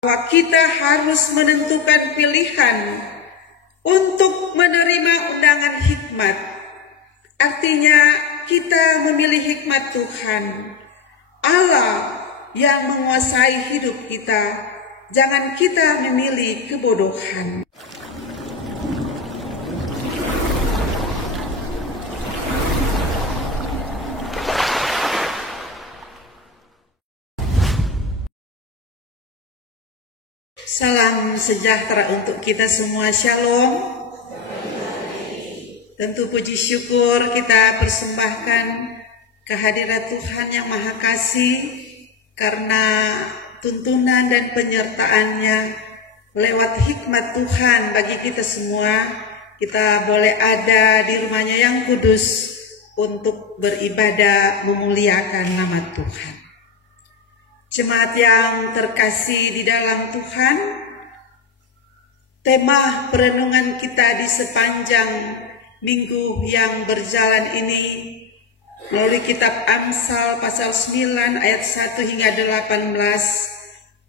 bahwa kita harus menentukan pilihan untuk menerima undangan hikmat. Artinya kita memilih hikmat Tuhan, Allah yang menguasai hidup kita. Jangan kita memilih kebodohan. Salam sejahtera untuk kita semua, shalom. Tentu puji syukur kita persembahkan kehadirat Tuhan yang Maha Kasih karena tuntunan dan penyertaannya lewat hikmat Tuhan bagi kita semua. Kita boleh ada di rumahnya yang kudus untuk beribadah memuliakan nama Tuhan. Jemaat yang terkasih di dalam Tuhan, tema perenungan kita di sepanjang minggu yang berjalan ini melalui kitab Amsal pasal 9 ayat 1 hingga 18.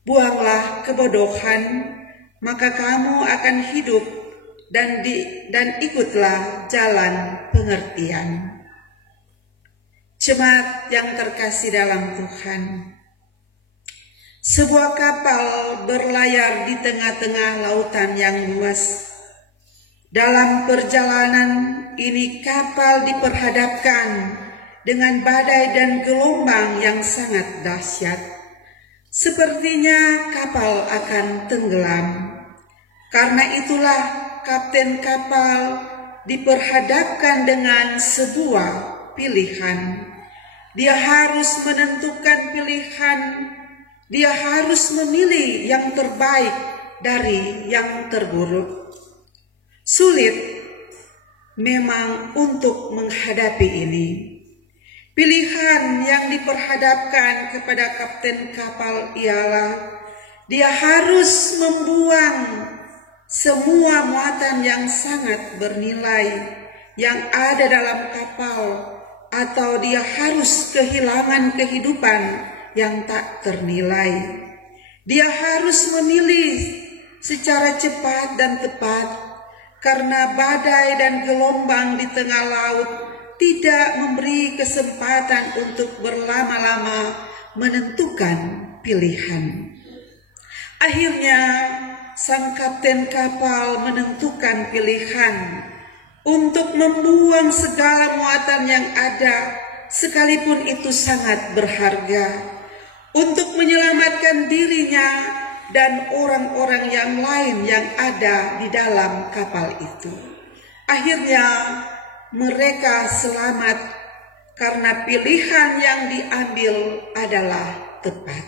Buanglah kebodohan, maka kamu akan hidup dan ikutlah jalan pengertian. Jemaat yang terkasih dalam Tuhan, sebuah kapal berlayar di tengah-tengah lautan yang luas. Dalam perjalanan ini kapal diperhadapkan dengan badai dan gelombang yang sangat dahsyat. Sepertinya kapal akan tenggelam. Karena itulah kapten kapal diperhadapkan dengan sebuah pilihan. Dia harus menentukan pilihan. Dia harus memilih yang terbaik dari yang terburuk. Sulit memang untuk menghadapi ini. Pilihan yang diperhadapkan kepada kapten kapal ialah dia harus membuang semua muatan yang sangat bernilai yang ada dalam kapal, atau dia harus kehilangan kehidupan yang tak ternilai. Dia harus memilih secara cepat dan tepat, karena badai dan gelombang di tengah laut tidak memberi kesempatan untuk berlama-lama menentukan pilihan. Akhirnya sang kapten kapal menentukan pilihan untuk membuang segala muatan yang ada, sekalipun itu sangat berharga, untuk menyelamatkan dirinya dan orang-orang yang lain yang ada di dalam kapal itu. Akhirnya mereka selamat karena pilihan yang diambil adalah tepat.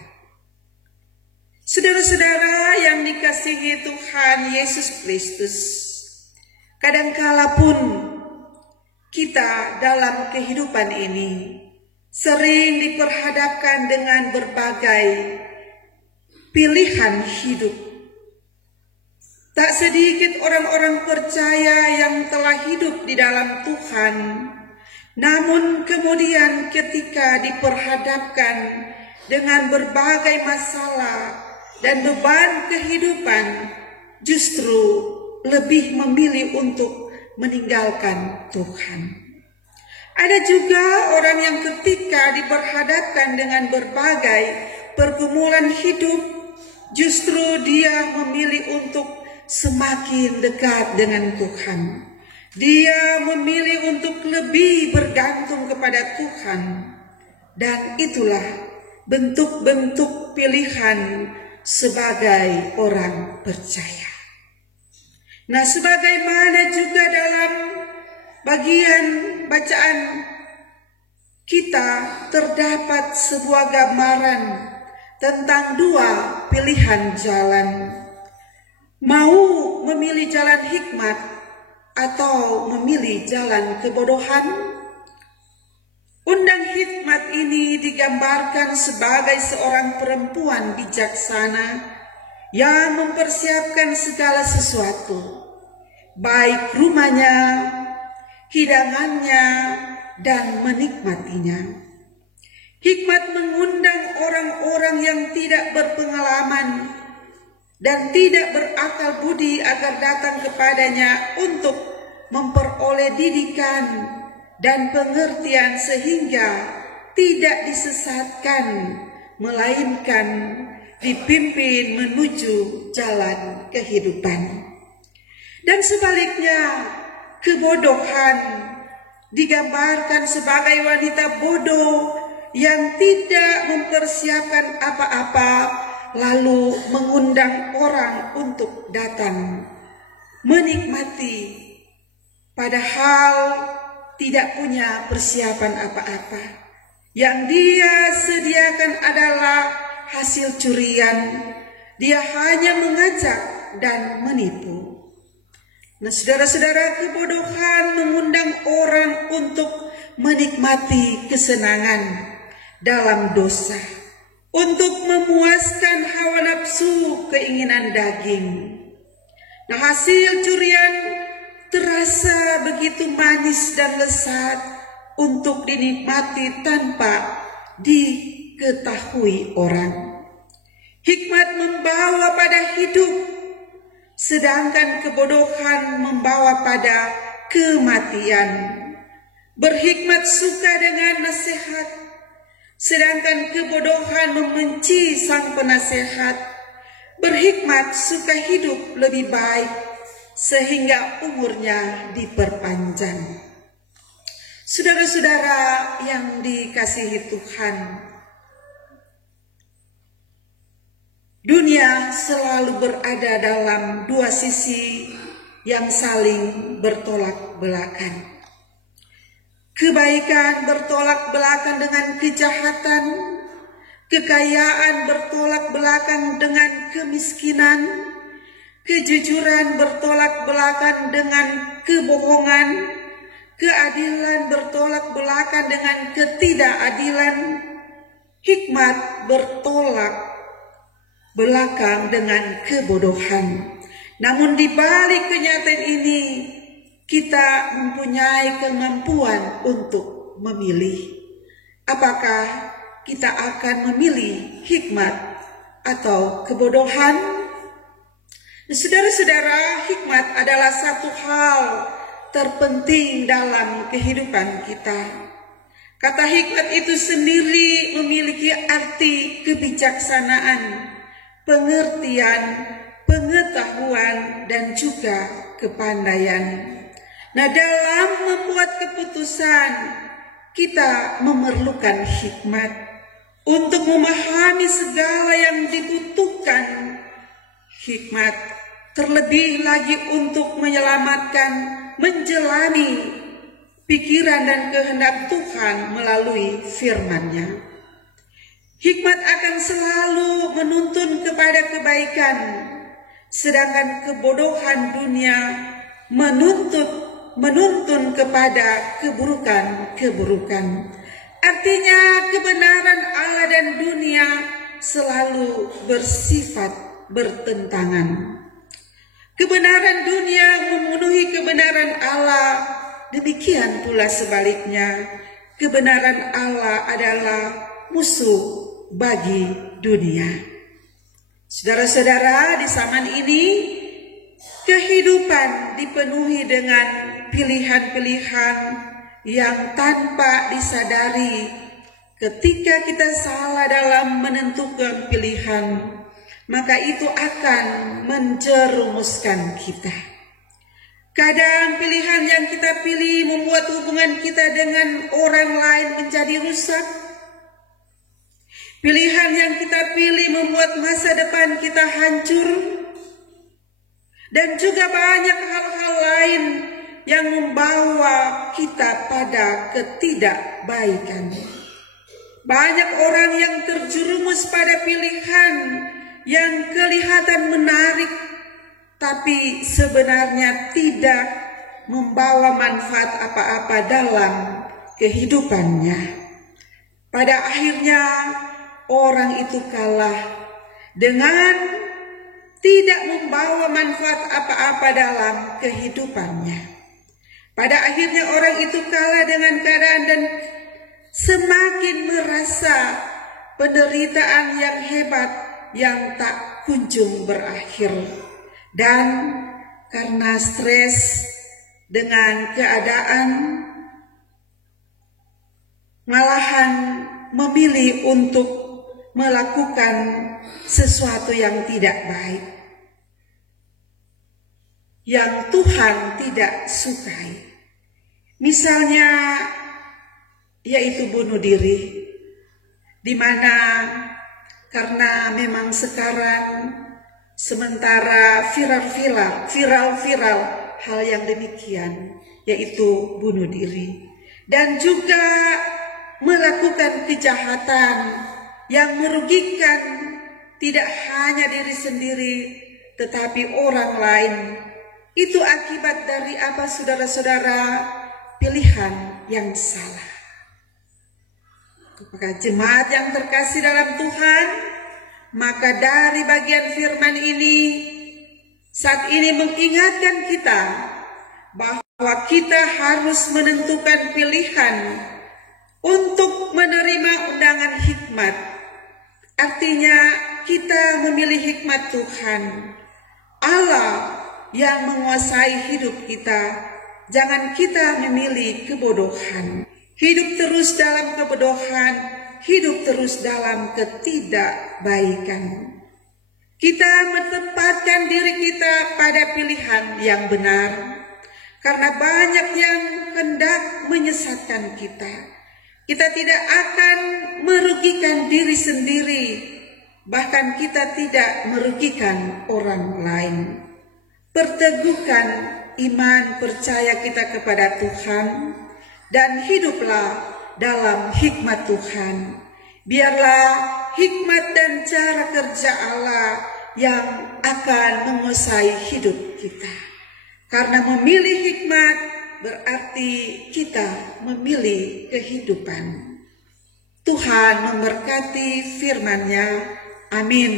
Saudara-saudara yang dikasihi Tuhan Yesus Kristus, kadangkala pun kita dalam kehidupan ini sering diperhadapkan dengan berbagai pilihan hidup. Tak sedikit orang-orang percaya yang telah hidup di dalam Tuhan, namun kemudian ketika diperhadapkan dengan berbagai masalah dan beban kehidupan, justru lebih memilih untuk meninggalkan Tuhan. Ada juga orang yang ketika diperhadapkan dengan berbagai pergumulan hidup, justru dia memilih untuk semakin dekat dengan Tuhan. Dia memilih untuk lebih bergantung kepada Tuhan. Dan itulah bentuk-bentuk pilihan sebagai orang percaya. Nah, sebagaimana juga dalam bagian bacaan kita terdapat sebuah gambaran tentang dua pilihan jalan. Mau memilih jalan hikmat atau memilih jalan kebodohan? Undang hikmat ini digambarkan sebagai seorang perempuan bijaksana yang mempersiapkan segala sesuatu, baik rumahnya, hidangannya, dan menikmatinya. Hikmat mengundang orang-orang yang tidak berpengalaman dan tidak berakal budi agar datang kepadanya untuk memperoleh didikan dan pengertian sehingga tidak disesatkan, melainkan dipimpin menuju jalan kehidupan. Dan sebaliknya, kebodohan digambarkan sebagai wanita bodoh yang tidak mempersiapkan apa-apa, lalu mengundang orang untuk datang menikmati, padahal tidak punya persiapan apa-apa. Yang dia sediakan adalah hasil curian. Dia hanya mengajak dan menipu. Nah, saudara-saudara, kebodohan mengundang orang untuk menikmati kesenangan dalam dosa, untuk memuaskan hawa nafsu, keinginan daging. Nah, hasil curian terasa begitu manis dan lezat untuk dinikmati tanpa diketahui orang. Hikmat membawa pada hidup, sedangkan kebodohan membawa pada kematian. Berhikmat suka dengan nasihat, sedangkan kebodohan membenci sang penasehat. Berhikmat suka hidup lebih baik, sehingga umurnya diperpanjang. Saudara-saudara yang dikasihi Tuhan, dunia selalu berada dalam dua sisi yang saling bertolak belakang. Kebaikan bertolak belakang dengan kejahatan, kekayaan bertolak belakang dengan kemiskinan, kejujuran bertolak belakang dengan kebohongan, keadilan bertolak belakang dengan ketidakadilan, hikmat bertolak belakang dengan kebodohan. Namun di balik kenyataan ini, kita mempunyai kemampuan untuk memilih. Apakah kita akan memilih hikmat atau kebodohan? Saudara-saudara, hikmat adalah satu hal terpenting dalam kehidupan kita. Kata hikmat itu sendiri memiliki arti kebijaksanaan, pengertian, pengetahuan, dan juga kepandaian. Nah, dalam membuat keputusan, kita memerlukan hikmat untuk memahami segala yang dibutuhkan. Hikmat terlebih lagi untuk menyelamatkan, menjalani pikiran dan kehendak Tuhan melalui firman-Nya. Hikmat akan selalu menuntun kepada kebaikan, sedangkan kebodohan dunia menuntun kepada keburukan. Artinya kebenaran Allah dan dunia selalu bersifat bertentangan. Kebenaran dunia memenuhi kebenaran Allah, demikian pula sebaliknya. Kebenaran Allah adalah musuh bagi dunia. Saudara-saudara, di zaman ini kehidupan dipenuhi dengan pilihan-pilihan yang tanpa disadari. Ketika kita salah dalam menentukan pilihan, maka itu akan menjerumuskan kita. Kadang pilihan yang kita pilih membuat hubungan kita dengan orang lain menjadi rusak. Pilihan yang kita pilih membuat masa depan kita hancur. Dan juga banyak hal-hal lain yang membawa kita pada ketidakbaikan. Banyak orang yang terjerumus pada pilihan yang kelihatan menarik, tapi sebenarnya tidak membawa manfaat apa-apa dalam kehidupannya. Pada akhirnya orang itu kalah dengan tidak membawa manfaat apa-apa dalam kehidupannya. Pada akhirnya orang itu kalah dengan keadaan dan semakin merasa penderitaan yang hebat yang tak kunjung berakhir. Dan karena stres dengan keadaan, malahan memilih untuk melakukan sesuatu yang tidak baik, yang Tuhan tidak sukai. Misalnya yaitu bunuh diri, di mana karena memang sekarang sementara viral hal yang demikian, yaitu bunuh diri, dan juga melakukan kejahatan yang merugikan tidak hanya diri sendiri tetapi orang lain. Itu akibat dari apa, saudara-saudara? Pilihan yang salah. Kepada jemaat yang terkasih dalam Tuhan, maka dari bagian firman ini saat ini mengingatkan kita bahwa kita harus menentukan pilihan untuk menerima undangan hikmat. Artinya kita memilih hikmat Tuhan, Allah yang menguasai hidup kita. Jangan kita memilih kebodohan, hidup terus dalam kebodohan, hidup terus dalam ketidakbaikan. Kita menempatkan diri kita pada pilihan yang benar, karena banyak yang hendak menyesatkan kita. Kita tidak akan merugikan diri sendiri, bahkan kita tidak merugikan orang lain. Perteguhkan iman percaya kita kepada Tuhan, dan hiduplah dalam hikmat Tuhan. Biarlah hikmat dan cara kerja Allah yang akan menguasai hidup kita. Karena memilih hikmat berarti kita memilih kehidupan. Tuhan memberkati firman-Nya. Amin.